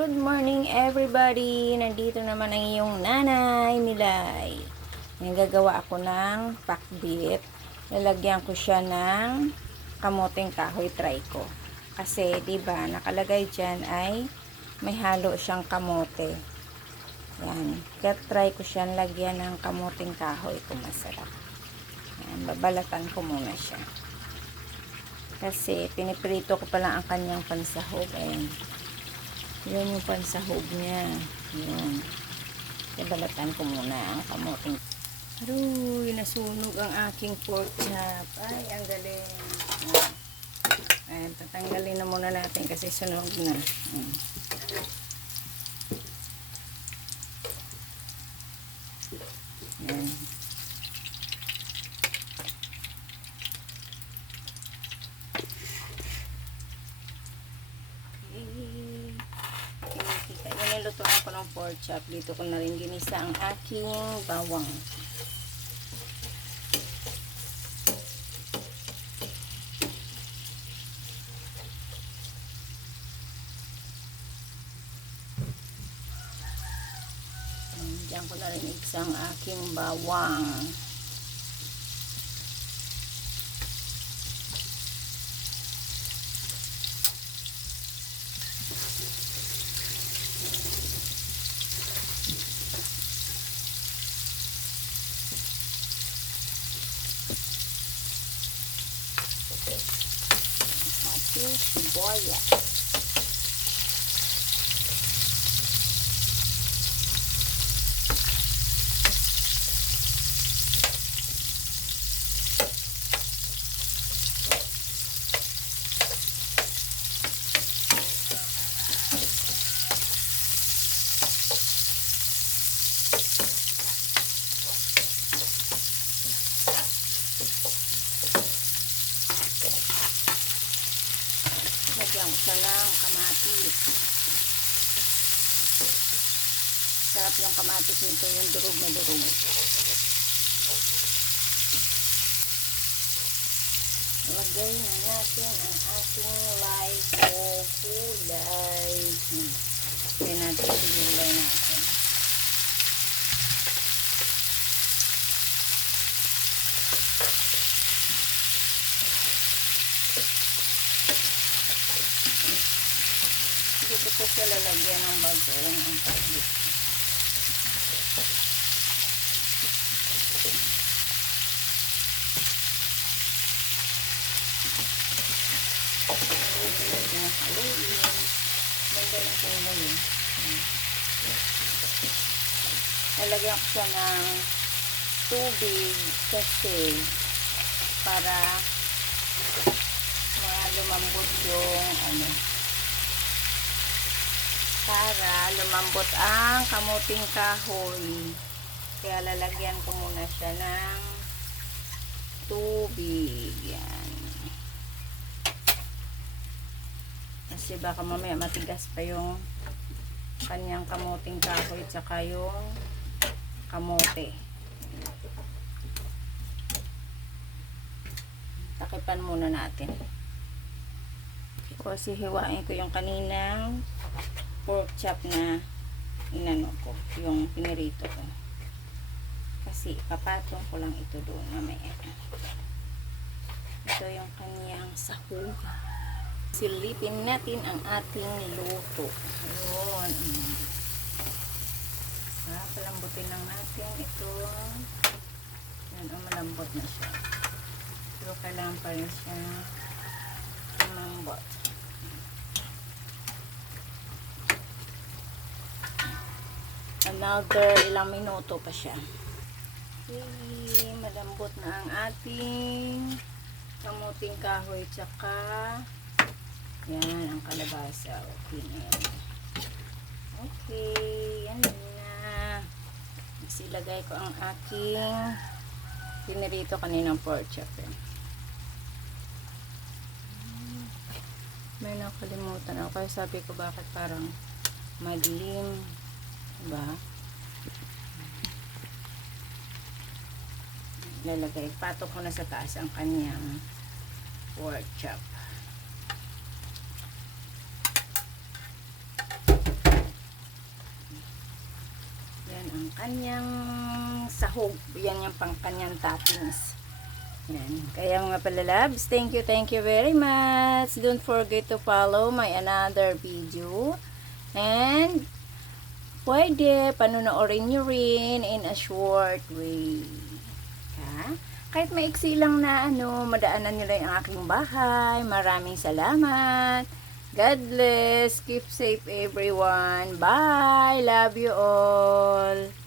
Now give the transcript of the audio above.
Good morning everybody! Nandito naman ang iyong nanay, Milay. Ngayon gagawa ako ng pakbit. Lalagyan ko siya ng kamuting kahoy trico. Kasi, diba, nakalagay dyan ay may halo siyang kamote. Yan. Kaya try ko siyang lagyan ng kamuting kahoy kung masarap. Yan. Babalatan ko muna siya. Kasi, piniprito ko pa lang ang kanyang pansahog. Ayan. Yan yung pansahog niya. Yan. Kabalatan ko muna ang kamuting. Aroy, nasunog ang aking pork chop. Ay, ang galing. Ayan, tatanggalin na muna natin kasi sunog na. Ayan. Nilutuan ko ng pork chop. Dito ko na rin ginisa ang aking bawang. Diyan ko na rin igisa ang aking bawang. Ating sibuyas. Lagyan ko siya ng kamatis. Sarap yung kamatis nito, yung durog na durog. Lagay na natin ang ating live o gulay. Lagay natin yung gulay natin. Dito po siya lalagyan ng bagoong ang pakbit. Lalagyan ko siya ng tubig kasi para lumambot yung para lumambot ang kamuting kahoy. Kaya lalagyan ko muna siya ng tubig. Yan. Kasi baka mamaya matigas pa yung kanyang kamuting kahoy tsaka yung kamote. Takipan muna natin. Kasi hiwain ko yung kaninang pork chop na inano ko, yung pinirito ko. Kasi papatong ko lang ito doon mamaya. Ito yung kanyang sahog. Silipin natin ang ating luto. Ayun. Palambutin lang natin ito. Yan, malambot na siya. Pero kailangan pa rin siya lumambot. Another ilang minuto pa siya. Okay, malambot na ang ating kamuting kahoy tsaka yan ang kalabasa. Okay na yan. Okay, yan na. Ilagay ko ang aking pinirito kaninang pork chop. May nakalimutan ako. Kaya sabi ko bakit parang madilim. Diba? Lalagay. Patok ko na sa taas ang kanyang pork chop. ang kanyang sahog. Yan yung pang kanyang toppings. Yan. Kaya mga palalabs, thank you very much. Don't forget to follow my another video. And pwede panonoorin nyo rin in a short way. Ha? Kahit maiksi lang na madaanan nyo lang ang aking bahay. Maraming salamat. God bless. Keep safe everyone. Bye. Love you all.